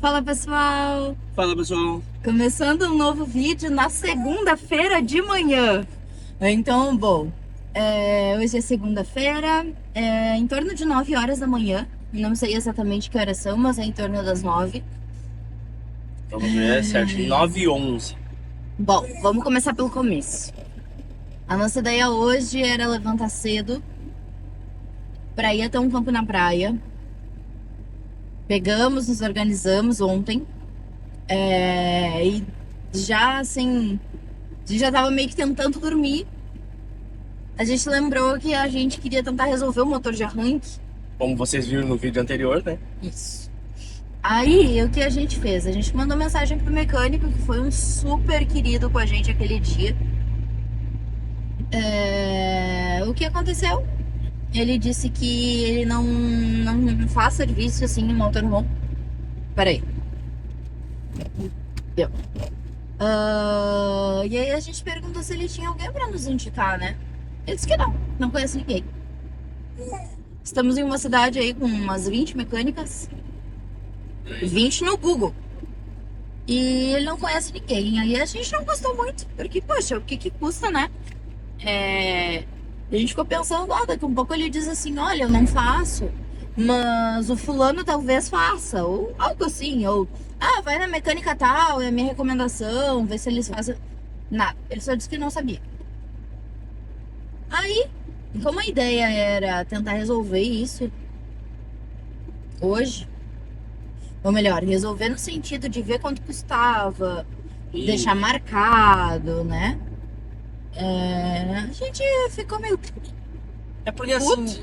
Fala pessoal, Fala pessoal, começando um novo vídeo na segunda-feira de manhã. Então, bom, hoje é segunda-feira, em torno de 9 horas da manhã. Não sei exatamente que horas são, mas é em torno das 9. vamos ver certinho, 9h11. Bom, vamos começar pelo começo. A nossa ideia hoje era levantar cedo para ir até um campo na praia. Pegamos, nos organizamos ontem, e já assim, a gente já tava meio que tentando dormir. A gente lembrou que a gente queria tentar resolver o motor de arranque. Como vocês viram no vídeo anterior, né? Isso. Aí, o que a gente fez? A gente mandou mensagem pro mecânico, que foi um super querido com a gente aquele dia. O que aconteceu? Ele disse que ele não faz serviço assim no motorhome. Peraí. Deu. E aí a gente perguntou se ele tinha alguém pra nos indicar, né? Ele disse que não conhece ninguém. Estamos em uma cidade aí com umas 20 mecânicas. 20 no Google. E ele não conhece ninguém. Aí a gente não gostou muito. Porque, poxa, o que que custa, né? A gente ficou pensando, daqui a um pouco ele diz assim, olha, eu não faço, mas o fulano talvez faça. Ou algo assim. Ou, vai na mecânica tal, é a minha recomendação, vê se eles fazem. Nada. Ele só disse que não sabia. Aí, como a ideia era tentar resolver isso hoje, ou melhor, resolver no sentido de ver quanto custava, deixar marcado, né? A gente ficou meio É porque assim, puto.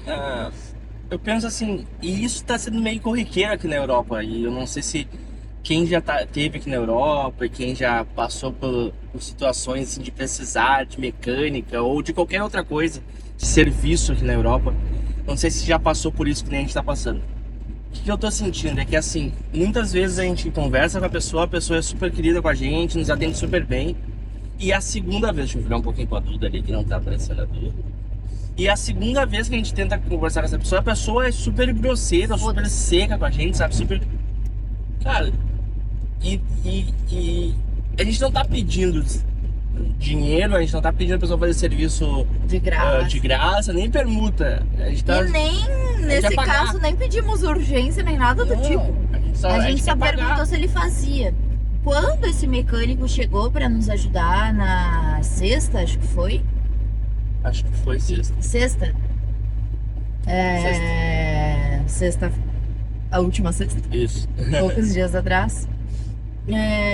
eu penso assim, e isso tá sendo meio corriqueiro aqui na Europa. E eu não sei se quem já teve aqui na Europa e quem já passou por situações assim, de precisar de mecânica ou de qualquer outra coisa, de serviço aqui na Europa. Não sei se já passou por isso que nem a gente tá passando. O que eu tô sentindo é que assim, muitas vezes a gente conversa com a pessoa é super querida com a gente, nos atende super bem. E a segunda vez, deixa eu virar um pouquinho com a Duda ali, que não tá aparecendo a Duda. E a segunda vez que a gente tenta conversar com essa pessoa, a pessoa é super grosseira, super seca com a gente, sabe? Super. Cara, e a gente não tá pedindo dinheiro, a gente não tá pedindo a pessoa fazer serviço De graça. de graça, nem permuta. A gente tá. E nem, quer nesse pagar. caso, nem pedimos urgência nem nada do Não, tipo. A gente só quer pagar. perguntou se ele fazia. Quando esse mecânico chegou pra nos ajudar na sexta, acho que foi. Acho que foi sexta. Sexta? Sexta, a última sexta, Isso. poucos dias atrás.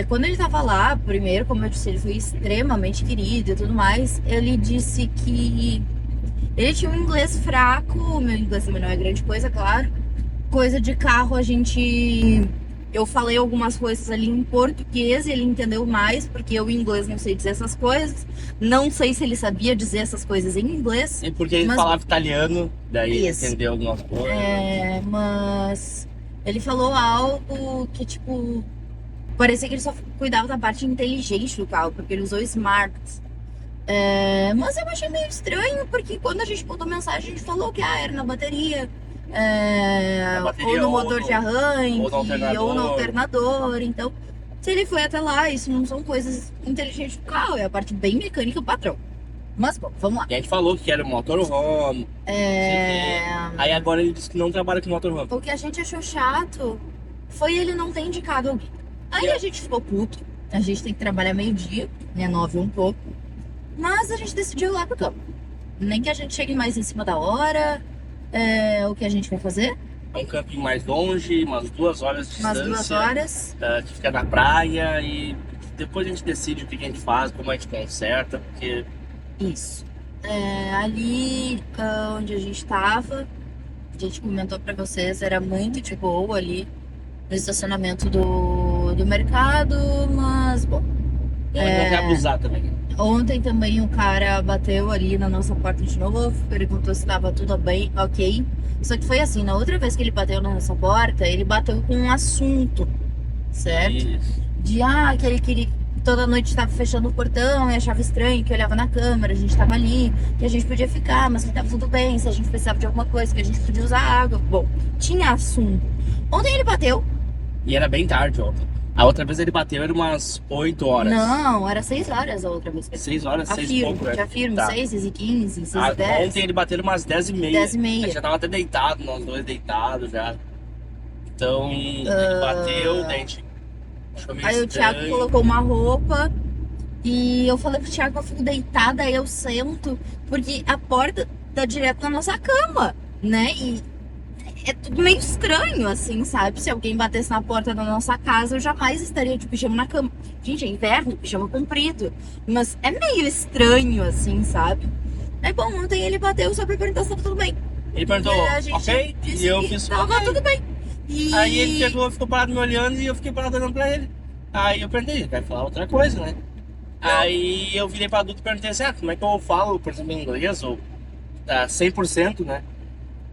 Quando ele tava lá, primeiro, como eu disse, ele foi extremamente querido e tudo mais. Ele disse que ele tinha um inglês fraco, o meu inglês também não é grande coisa, claro. Coisa de carro, eu falei algumas coisas ali em português e ele entendeu mais, porque eu em inglês não sei dizer essas coisas. Não sei se ele sabia dizer essas coisas em inglês. E porque ele Mas- falava italiano, daí ele Isso. entendeu algumas coisas. Mas ele falou algo que, tipo, parecia que ele só cuidava da parte inteligente do carro, porque ele usou smart. Mas eu achei meio estranho, porque quando a gente botou mensagem, a gente falou que era na bateria, Na bateria, ou no ou motor no- de arranque, ou no alternador. ou no alternador. Então, se ele foi até lá, isso não são coisas inteligentes do carro, é a parte bem mecânica padrão. Mas, bom, vamos lá. E a gente falou que era motorhome. Não sei o quê. Aí agora ele disse que não trabalha com motorhome. O que a gente achou chato foi ele não ter indicado alguém. Aí a gente ficou puto. A gente tem que trabalhar meio-dia, né? 9 um pouco. Mas a gente decidiu ir lá pro campo. Nem que a gente chegue mais em cima da hora. O que a gente vai fazer? É um camping mais longe, umas 2 horas de Umas distância. 2 horas. Que fica na praia e depois a gente decide o que a gente faz, como a gente conserta, porque Isso. Ali onde a gente tava, a gente comentou pra vocês, era muito de boa ali no estacionamento do mercado, mas bom. não quer abusar também. Ontem também o cara bateu ali na nossa porta de novo, perguntou se estava tudo bem, ok. Só que foi assim, na outra vez que ele bateu na nossa porta, ele bateu com um assunto, certo? Isso. Que ele queria, toda noite estava fechando o portão e achava estranho que olhava na câmera, a gente estava ali, que a gente podia ficar, mas que estava tudo bem, se a gente precisava de alguma coisa, que a gente podia usar água. Bom, tinha assunto. Ontem ele bateu E era bem tarde ontem. A outra vez ele bateu, era umas 8 horas. Não, era 6 horas a outra vez. 6 horas, 6 e Afirmo, pouco, né? te afirmo, Tá. 6h15, 6h10. Ontem ele bateu umas 10h30. 10h30. A gente já tava até deitado, nós dois deitados já. Então, ele bateu, daí a gente achou meio Aí o Thiago estranho. colocou uma roupa e eu falei pro Thiago que eu fico deitada, aí eu sento, porque a porta dá direto na nossa cama, né? E é tudo meio estranho, assim, sabe? Se alguém batesse na porta da nossa casa, eu jamais estaria de pijama na cama. Gente, é inverno, pijama comprido. Mas é meio estranho, assim, sabe? Aí, bom, ontem ele bateu só pra perguntar se tava tudo bem. Ele perguntou, E a gente ok? disse E eu que fiz, tava ok. tudo bem. E... Aí ele pegou, ficou parado me olhando e eu fiquei parado olhando pra ele. Aí eu perguntei, ele vai falar outra coisa, né? Aí eu virei pra adulto e perguntei assim, como é que eu falo, por exemplo, em inglês, ou 100%, né?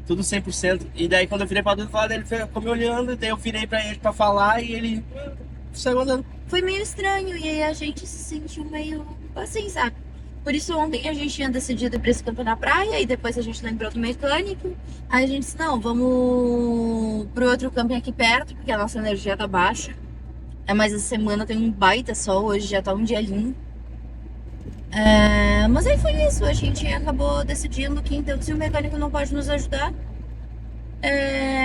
Tudo 100%. E daí quando eu virei pra adulto, ele ficou me olhando, daí eu virei pra ele pra falar e ele saiu andando. Foi meio estranho e aí a gente se sentiu meio assim, sabe? Por isso ontem a gente tinha decidido ir pra esse campo na praia e depois a gente lembrou do mecânico. Aí a gente disse, não, vamos pro outro camping aqui perto, porque a nossa energia tá baixa. Mas essa semana tem um baita sol, hoje já tá um dia lindo. Mas aí foi isso, a gente acabou decidindo que então se o mecânico não pode nos ajudar,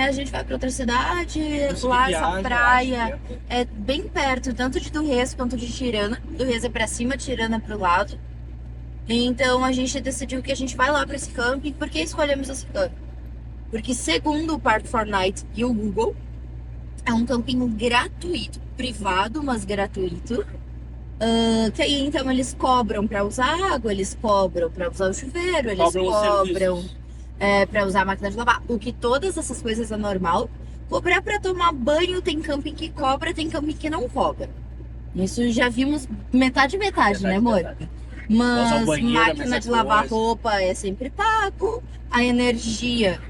a gente vai pra outra cidade, lá essa praia é bem perto, tanto de Durrês quanto de Tirana. Durrês é pra cima, Tirana é pro lado. Então a gente decidiu que a gente vai lá pra esse camping. Por que escolhemos esse camping? Porque segundo o Park Fortnite e o Google, é um camping gratuito, privado, mas gratuito. Que aí então eles cobram pra usar água, eles cobram pra usar o chuveiro, eles Cobram os cobram serviços. pra usar a máquina de lavar. O que todas essas coisas é normal. Cobrar pra tomar banho, tem camping que cobra, tem camping que não cobra. Isso já vimos metade, né, amor? Usar o Mas banheiro, a máquina mesma de lavar coisa. roupa é sempre pago, a energia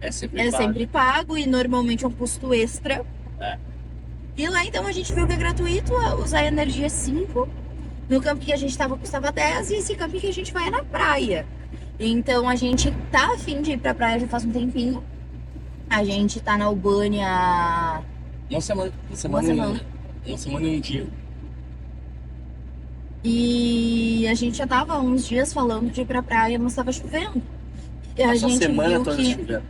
É sempre é pago. sempre pago e normalmente é um custo extra. É. E lá então a gente viu que é gratuito, usar energia 5. No camping que a gente tava custava 10 e esse camping que a gente vai é na praia. Então a gente tá afim de ir pra praia já faz um tempinho. A gente tá na Albânia Uma semana. Uma semana e um dia. e a gente já tava há uns dias falando de ir pra praia, mas tava chovendo. E a Essa gente semana viu toda que chovendo.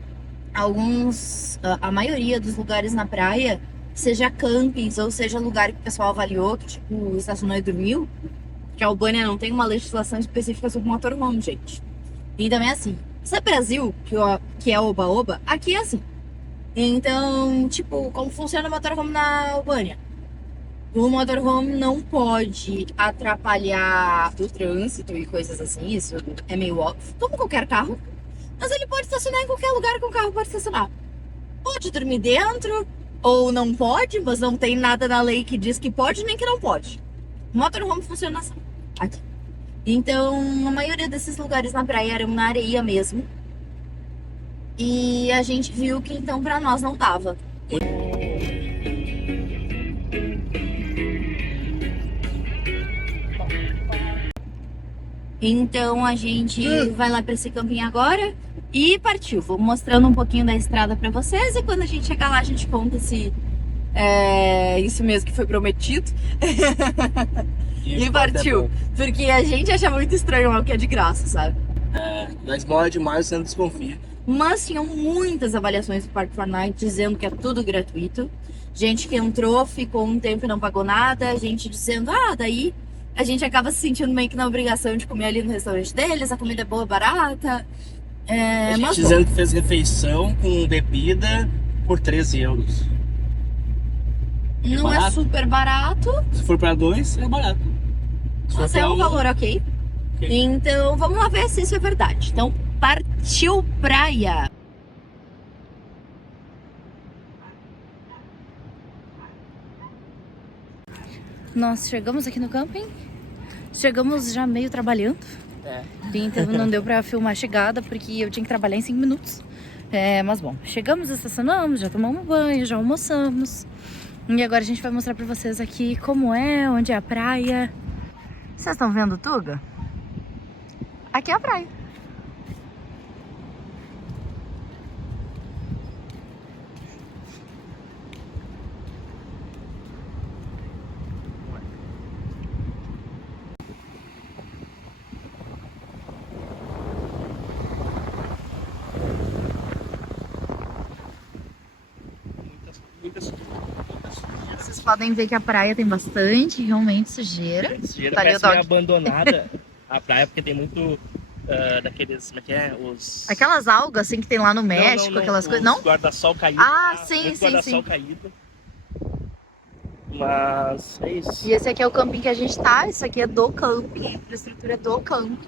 a maioria dos lugares na praia, seja campings ou seja lugar que o pessoal avaliou, que tipo, estacionou e dormiu, que a Albânia não tem uma legislação específica sobre motorhome, gente. Então é assim, se é Brasil, que é oba-oba, aqui é assim. Então, tipo, como funciona o motorhome na Albânia? O motorhome não pode atrapalhar o trânsito e coisas assim, isso é meio óbvio, como qualquer carro. Mas ele pode estacionar em qualquer lugar que um carro pode estacionar. Pode dormir dentro, ou não pode, mas não tem nada na lei que diz que pode nem que não pode. O motorhome funciona assim, aqui. Então, a maioria desses lugares na praia eram na areia mesmo. E a gente viu que então pra nós não tava. Então a gente vai lá pra esse campinho agora e partiu. Vou mostrando um pouquinho da estrada pra vocês e quando a gente chegar lá a gente conta se é isso mesmo que foi prometido. E partiu. Porque a gente acha muito estranho algo que é de graça, sabe? Da esmola demais, você não desconfia. Mas tinham muitas avaliações do Park Fortnite dizendo que é tudo gratuito. Gente que entrou, ficou um tempo e não pagou nada. Gente dizendo, daí a gente acaba se sentindo meio que na obrigação de comer ali no restaurante deles. A comida é boa, barata. A gente Mas bom, dizendo que fez refeição com bebida por 13 euros. não é barato. super barato, Se for pra 2, é barato. Se for mas é pra um um, valor ok. Então vamos lá ver se isso é verdade. Então partiu praia. Nós chegamos aqui no camping. Chegamos já meio trabalhando. Então não deu pra filmar a chegada porque eu tinha que trabalhar em 5 minutos. Mas bom, chegamos, estacionamos, já tomamos banho, já almoçamos. E agora a gente vai mostrar pra vocês aqui como é, onde é a praia. Vocês estão vendo o Tuga? Aqui é a praia. podem ver que a praia tem bastante, realmente, sujeira. Sujeira, Tá ali o parece meio dog. abandonada a praia, porque tem muito daqueles, como é que é? Aquelas algas, assim, que tem lá no México, aquelas coisas. Não? Os guarda-sol caído. Ah, sim, muito sim, guarda-sol sim. caído. Mas é isso. E esse aqui é o camping que a gente tá. Isso aqui é do camping. A infraestrutura é do camping.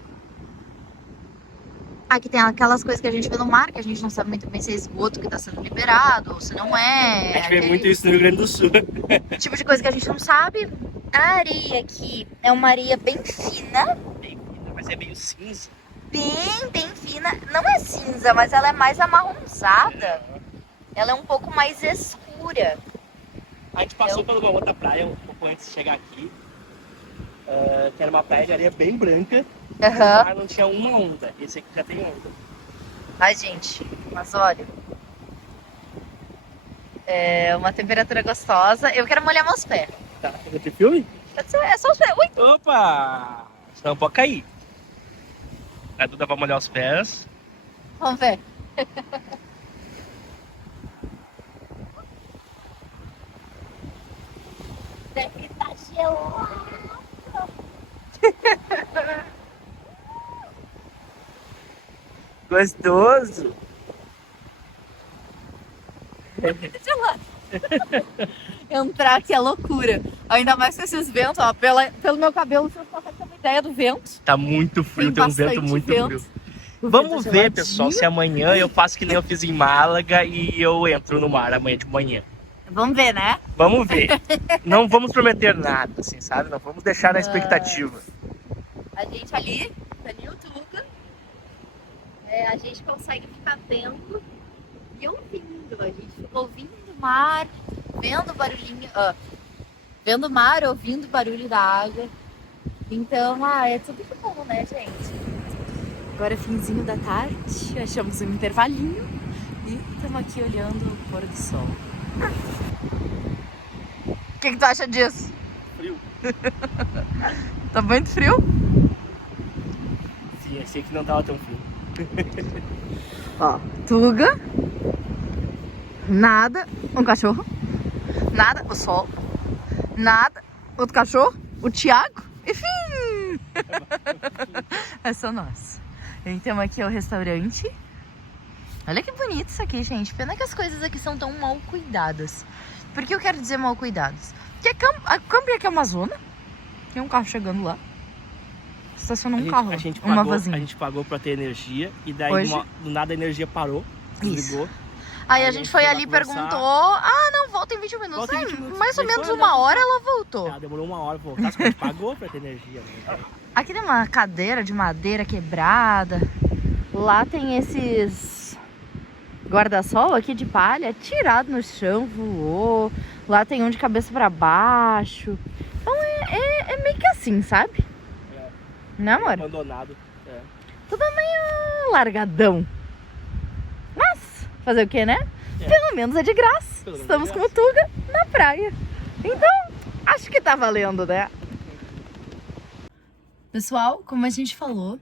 Aqui tem aquelas coisas que a gente vê no mar, que a gente não sabe muito bem se é esgoto que tá sendo liberado ou se não é. A gente vê Aquele muito isso no Rio Grande do Sul. tipo de coisa que a gente não sabe. A areia aqui é uma areia bem fina. Bem fina, mas é meio cinza. Bem fina. Não é cinza, mas ela é mais amarronzada. Ela é um pouco mais escura. A gente passou por uma outra praia um pouco antes de chegar aqui. Que era uma praia de areia bem branca. Aham. Mas não tinha uma onda. Esse aqui já tem onda. Ai, gente, mas olha. É uma temperatura gostosa. Eu quero molhar meus pés. Tá, quer ter filme? É só os pés. Ui! Opa! Senão pode cair. A Duda vai molhar os pés. Vamos ver. Deve estar gelado. Gostoso! Entrar aqui é loucura. Ainda mais com esses ventos, ó. Pelo meu cabelo, você não consegue ter uma ideia do vento. Tá muito frio, tem um vento bastante muito vento. frio. O Vamos vento é ver, geladinho. pessoal, se amanhã eu faço que nem eu fiz em Málaga e eu entro no mar amanhã de manhã. Vamos ver, né? Vamos ver. Não vamos prometer nada, assim, sabe? Não vamos deixar na expectativa. A gente ali o Tuga, a gente consegue ficar vendo e ouvindo. A gente fica ouvindo o mar, vendo o barulhinho, vendo o mar, ouvindo o barulho da água. Então, é tudo de bom, né, gente? Agora é finzinho da tarde, achamos um intervalinho e estamos aqui olhando o pôr do sol. O que tu acha disso? Frio. Tá muito frio? Sim, achei que não tava tão frio. Ó, Tuga, nada, um cachorro, nada, o sol, nada, outro cachorro, o Thiago, enfim. É só nós. Então aqui é o restaurante. Olha que bonito isso aqui, gente. Pena que as coisas aqui são tão mal cuidadas. Por que eu quero dizer mal cuidadas? Porque a camping aqui é uma zona. Tem um carro chegando lá. Estacionou um carro, uma vazinha. A gente pagou pra ter energia e daí Hoje? do nada a energia parou, desligou. Aí a gente foi ali e perguntou, não, volta em 20 minutos. Volta em 20 minutos. Mais ou Daí menos foi, uma né? hora ela voltou. Ela demorou uma hora pra voltar, só que a gente pagou pra ter energia. Né? Aqui tem uma cadeira de madeira quebrada. Lá tem esses guarda-sol aqui de palha, tirado no chão, voou. Lá tem um de cabeça pra baixo. Então é meio que assim, sabe? Né, amor? Abandonado. É. Tudo meio largadão. Mas, fazer o que, né? É. Pelo menos é de graça. Pelo menos Estamos é de com o Tuga na praia. Então, acho que tá valendo, né? Pessoal, como a gente falou,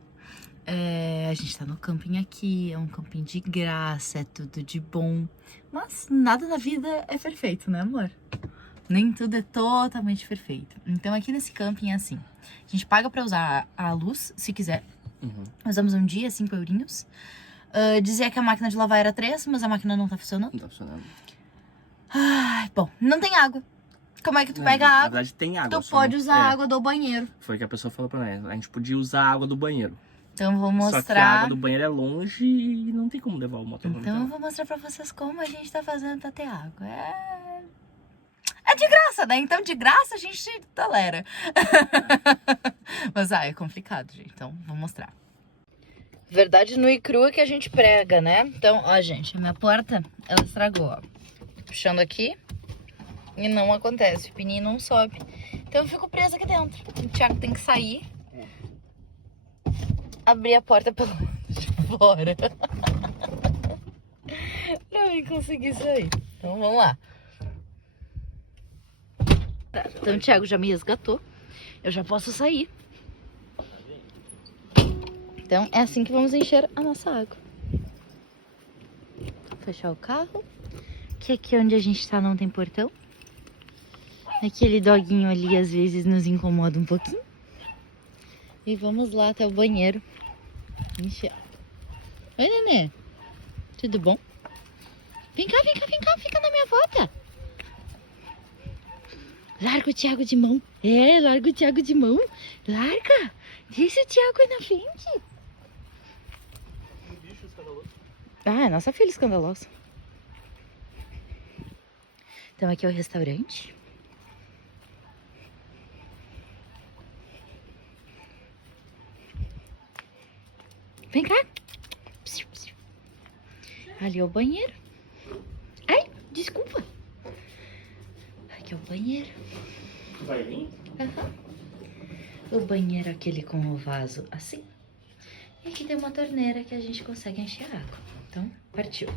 a gente tá no camping aqui, é um camping de graça, é tudo de bom. Mas nada na vida é perfeito, né, amor? Nem tudo é totalmente perfeito. Então aqui nesse camping é assim, a gente paga pra usar a luz, se quiser. Uhum. Usamos um dia, 5 eurinhos. Dizia que a máquina de lavar era 3, mas a máquina não tá funcionando. Não tá funcionando. Ai, bom, não tem água. Como é que tu Não, pega a na água? verdade tem água. Tu só pode não- usar a água do banheiro. Foi o que a pessoa falou pra nós. A gente podia usar a água do banheiro. Então eu vou Só que a mostrar. água do banheiro é longe e não tem como levar o motorhome. Então eu vou mostrar pra vocês como a gente tá fazendo pra ter água. É de graça, né? Então de graça a gente tolera. Mas é complicado, gente. Então vou mostrar. Verdade nua e crua que a gente prega, né? Então, ó, gente, a minha porta, ela estragou, ó. Tô puxando aqui e não acontece. O pininho não sobe. Então eu fico presa aqui dentro. O Thiago tem que sair. Abrir a porta pelo lado de fora. Pra mim conseguir sair. Então vamos lá. Tá, então o Thiago já me resgatou. Eu já posso sair. Então é assim que vamos encher a nossa água. Vou fechar o carro. Que aqui onde a gente tá não tem portão. Aquele doguinho ali às vezes nos incomoda um pouquinho. E vamos lá até o banheiro. Encher. Oi, nenê. Tudo bom? Vem cá, vem cá, vem cá. Fica na minha volta. Larga o Thiago de mão. É, larga o Thiago de mão. Larga. Deixa o Thiago aí na frente. Bicho escandaloso. Ah, é nossa filha escandalosa. Então aqui é o restaurante. Vem cá. Ali é o banheiro. Ai, desculpa. Aqui é o banheiro. Vai vir? Aham. O banheiro é aquele com o vaso assim. E aqui tem uma torneira que a gente consegue encher água. Então, partiu.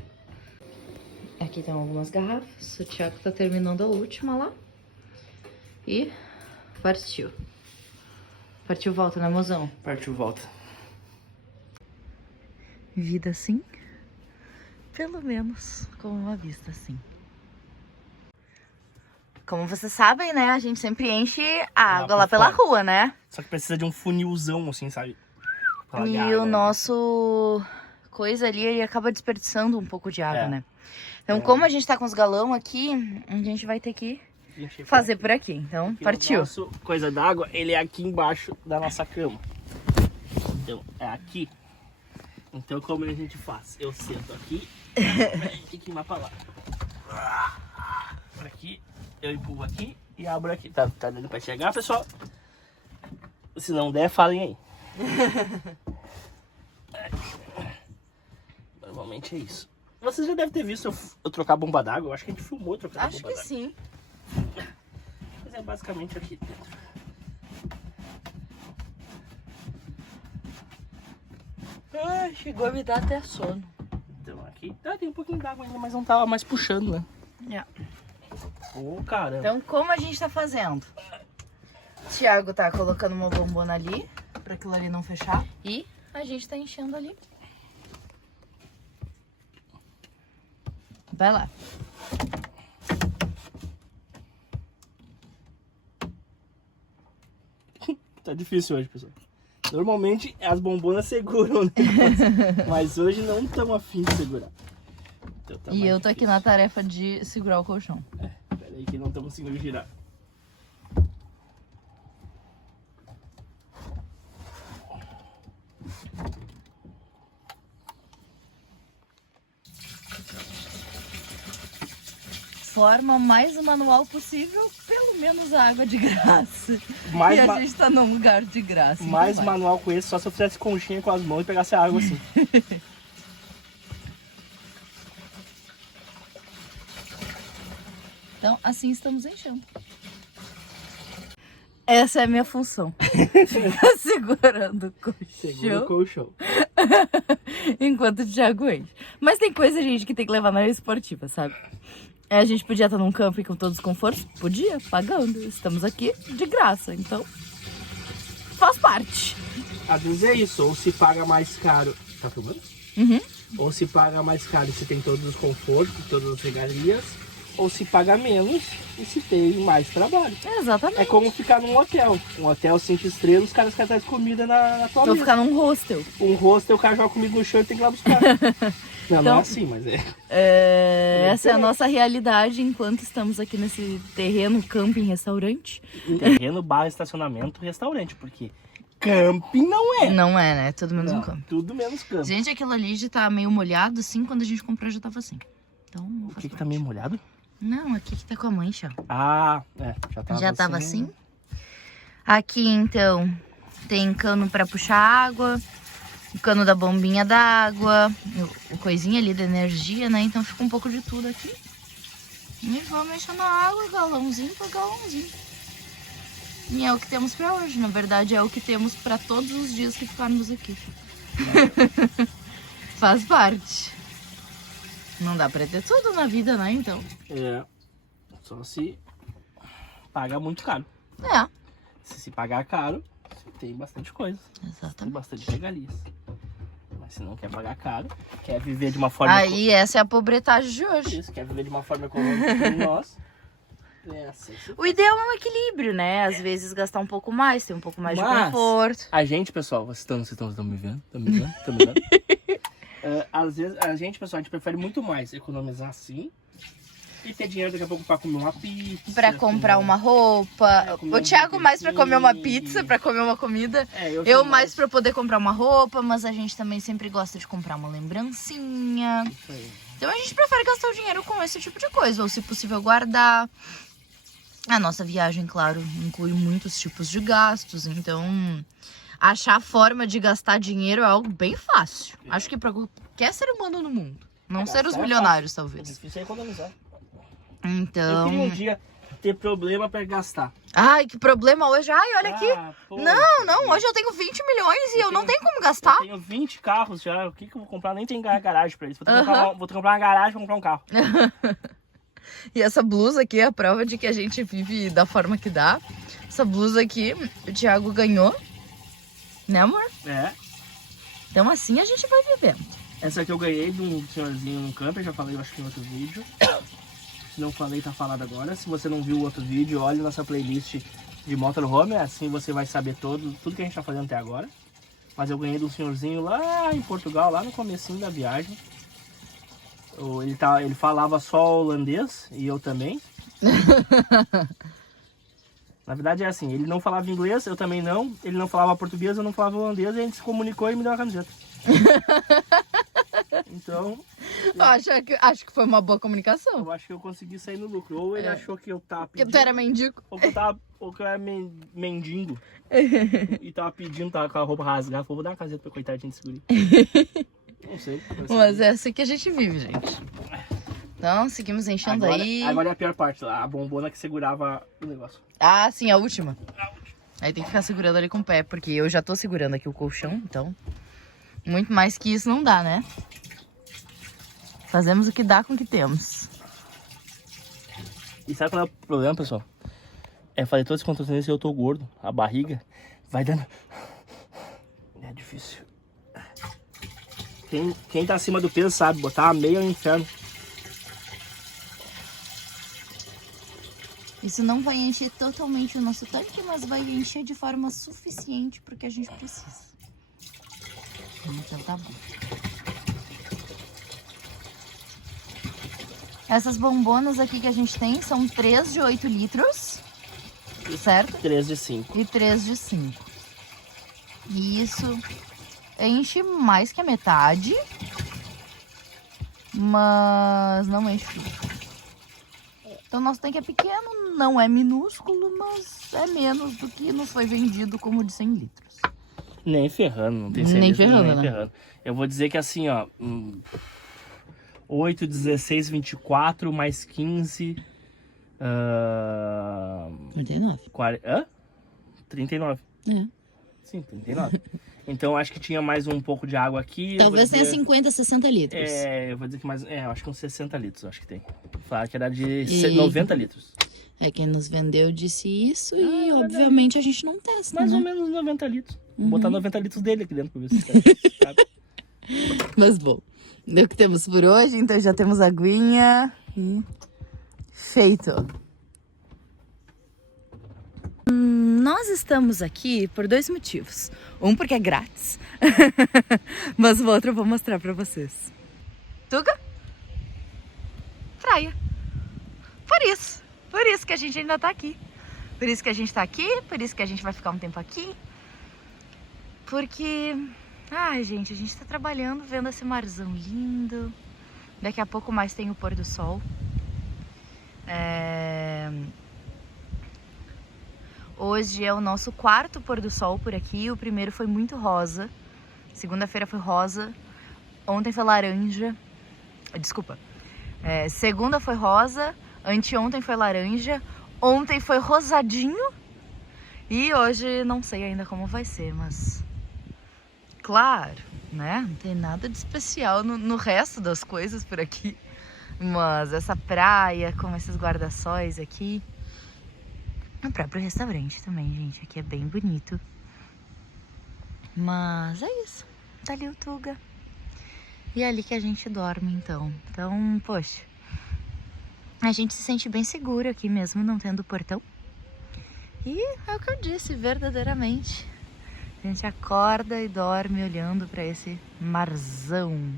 Aqui tem algumas garrafas. O Thiago tá terminando a última lá. E partiu. Partiu, volta, né, mozão? Partiu, volta. Vida assim. Pelo menos com uma vista assim. Como vocês sabem, né? A gente sempre enche a água lá pela rua, né? Só que precisa de um funilzão, assim, sabe? Pra E largar o água. nosso coisa ali, ele acaba desperdiçando um pouco de água, É. né? Então, como a gente tá com os galão aqui, a gente vai ter que Gente, fazer por aqui. Então, porque partiu. O nosso coisa d'água, ele é aqui embaixo da nossa cama. Então, é aqui. Então, como a gente faz? Eu sento aqui, tem que queimar pra lá. Por aqui, eu empurro aqui e abro aqui. Tá dando pra chegar, pessoal? Se não der, falem aí. Normalmente é isso. Vocês já devem ter visto eu trocar a bomba d'água. Eu acho que a gente filmou trocar a Acho bomba que d'água. sim. Mas é basicamente aqui dentro. Ai, chegou a me dar até sono. Então aqui tem um pouquinho d'água ainda, mas não tava mais puxando, né? É. Ô, caramba. Então, como a gente tá fazendo? O Thiago tá colocando uma bombona ali, pra aquilo ali não fechar. E a gente tá enchendo ali. Vai lá. Tá difícil hoje, pessoal. Normalmente as bombonas seguram, né? Mas hoje não estão afim de segurar. Então, tá E mais eu tô aqui difícil. na tarefa de segurar o colchão. Pera aí que não tô conseguindo girar. Forma mais manual possível, pelo menos a água de graça. Mais e a ma- gente tá num lugar de graça. então Mais vai. manual com esse, só se eu fizesse conchinha com as mãos e pegasse a água assim. Então, assim estamos enchendo. Essa é a minha função. Ficar segurando o Segura o colchão colchão. enquanto o Thiago enche. Mas tem coisa, gente, que tem que levar na área esportiva, sabe? A gente podia estar num camping com todos os confortos? Podia, pagando. Estamos aqui de graça, então faz parte. Às vezes é isso, ou se paga mais caro. Tá filmando? Uhum. Ou se paga mais caro e se tem todos os confortos, todas as regalias, ou se paga menos e se tem mais trabalho. Exatamente. É como ficar num hotel. Um hotel 5 estrelas, os caras querem trazer comida na tua Vou mesa. ficar num hostel. Um hostel, o cara joga comida no chão e tem que ir lá buscar. Não, não Então- é assim, mas é. Essa é a nossa realidade enquanto estamos aqui nesse terreno, camping, restaurante. Terreno, barra, estacionamento, restaurante, porque camping não é. Não é, né? Tudo menos Não, um camping. tudo menos camping. Gente, aquilo ali já tá meio molhado, assim, quando a gente comprou já tava assim. Então, não O faz que tá parte. meio molhado? Não, aqui que tá com a mancha. Ah, já Já tava assim. Aqui, então, tem cano pra puxar água, o cano da bombinha d'água, o coisinha ali da energia, né? Então fica um pouco de tudo aqui. E vamos mexendo na água, galãozinho por galãozinho. E é o que temos pra hoje, na verdade é o que temos pra todos os dias que ficarmos aqui. Faz parte. Não dá pra ter tudo na vida, né? Então. É. Só se paga muito caro. É, Se pagar caro, tem bastante coisa. Tem exatamente. bastante regalias. Mas se não quer pagar caro, quer viver de uma forma... Aí essa é a pobretagem de hoje. Isso, quer viver de uma forma econômica como nós, O ideal é um equilíbrio, né? Às vezes gastar um pouco mais, ter um pouco mais de conforto. A gente, pessoal, vocês estão me vendo? Estão me vendo? Estão me vendo? Às vezes, a gente, pessoal, a gente prefere muito mais economizar assim e ter dinheiro daqui a pouco pra comer uma pizza. Pra comprar uma roupa. O Thiago mais pra comer uma pizza, pra comer uma comida. Eu mais pra poder comprar uma roupa, mas a gente também sempre gosta de comprar uma lembrancinha. Isso aí. Então a gente prefere gastar o dinheiro com esse tipo de coisa, ou se possível guardar. A nossa viagem, claro, inclui muitos tipos de gastos, então achar forma de gastar dinheiro é algo bem fácil. Acho que pra qualquer ser humano no mundo. Não ser os milionários, É talvez. difícil economizar. Então... Eu queria um dia ter problema pra gastar. Ai, que problema hoje. Ai, olha aqui. Pô, Não, hoje eu tenho 20 milhões e eu não tenho como gastar. Eu tenho 20 carros já. O que eu vou comprar? Nem tem garagem pra isso. Vou ter que comprar uma garagem pra comprar um carro. E essa blusa aqui é a prova de que a gente vive da forma que dá. Essa blusa aqui, o Thiago ganhou. Né, amor? É. Então assim a gente vai vivendo. Essa aqui eu ganhei de um senhorzinho num camper. Já falei, eu acho que em outro vídeo. Se não falei, tá falado agora. Se você não viu o outro vídeo, olhe nossa playlist de motorhome. Assim você vai saber tudo que a gente tá fazendo até agora. Mas eu ganhei de um senhorzinho lá em Portugal, lá no comecinho da viagem. Ele falava só holandês e eu também. Na verdade é assim, ele não falava inglês, eu também não. Ele não falava português, eu não falava holandês. E a gente se comunicou e me deu uma camiseta. Então... Acho que foi uma boa comunicação. Eu acho que eu consegui sair no lucro. Ou ele achou que eu tava pedindo... Que tu era mendigo. Ou que eu era mendigo. E tava pedindo, tava com a roupa rasgada. Vou dar uma caseta pra coitadinho desse guri. Não sei. Mas é assim que a gente vive, gente. Então, seguimos enchendo aí. Agora é a pior parte, a bombona que segurava o negócio. Ah, sim, a última. Aí tem que ficar segurando ali com o pé, porque eu já tô segurando aqui o colchão, então... Muito mais que isso não dá, né? Fazemos o que dá com o que temos. E sabe qual é o problema, pessoal? É fazer todas as contrações e eu tô gordo. A barriga vai dando... É difícil. Quem tá acima do peso sabe, botar a meia é um inferno. Isso não vai encher totalmente o nosso tanque, mas vai encher de forma suficiente pro que a gente precisa. Então tá bom. Essas bombonas aqui que a gente tem são 3 de 8 litros, certo? 3 de 5. E 3 de 5. E isso enche mais que a metade, mas não enche tudo. Então nosso tanque é pequeno, não é minúsculo, mas é menos do que nos foi vendido como de 100 litros. Nem ferrando, não tem certeza. Nem ferrando, né? Eu vou dizer que assim, ó... 8, 16, 24, mais 15... 39. 39. É. Sim, 39. Então acho que tinha mais um pouco de água aqui. Talvez tenha 50, 60 litros. Eu vou dizer que mais... eu acho que uns 60 litros, acho que tem. Falar que era de 90 litros. Quem nos vendeu disse isso e obviamente a gente não testa, mais né? ou menos 90 litros. Vou botar 90 litros dele aqui dentro pra ver se sabe. Mas bom, é o que temos por hoje, então já temos a aguinha e feito. Nós estamos aqui por 2 motivos. Um porque é grátis, mas o outro eu vou mostrar pra vocês. Tuga? Praia. Por isso que a gente ainda tá aqui. Por isso que a gente tá aqui, por isso que a gente vai ficar um tempo aqui. Porque... Ai, gente, a gente tá trabalhando, vendo esse marzão lindo. Daqui a pouco mais tem o pôr do sol. Hoje é o nosso 4º pôr do sol por aqui. O primeiro foi muito rosa. Segunda-feira foi rosa. Ontem foi laranja. Desculpa. Segunda foi rosa. Anteontem foi laranja. Ontem foi rosadinho. E hoje não sei ainda como vai ser, mas... Claro, né? Não tem nada de especial no resto das coisas por aqui. Mas essa praia com esses guarda-sóis aqui. O próprio restaurante também, gente. Aqui é bem bonito. Mas é isso. Tá ali o Tuga. E é ali que a gente dorme, então. Então, poxa. A gente se sente bem seguro aqui mesmo, não tendo portão. E é o que eu disse, verdadeiramente. A gente acorda e dorme olhando para esse marzão.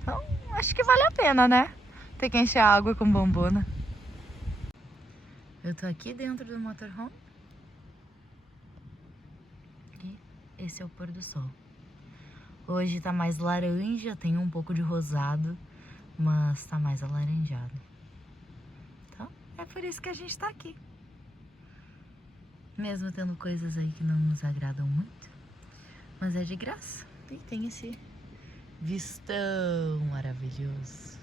Então, acho que vale a pena, né? Ter que encher a água com bombona. Eu tô aqui dentro do motorhome. E esse é o pôr do sol. Hoje tá mais laranja, tem um pouco de rosado, mas tá mais alaranjado. Então, é por isso que a gente tá aqui. Mesmo tendo coisas aí que não nos agradam muito, mas é de graça. E tem esse vistão maravilhoso.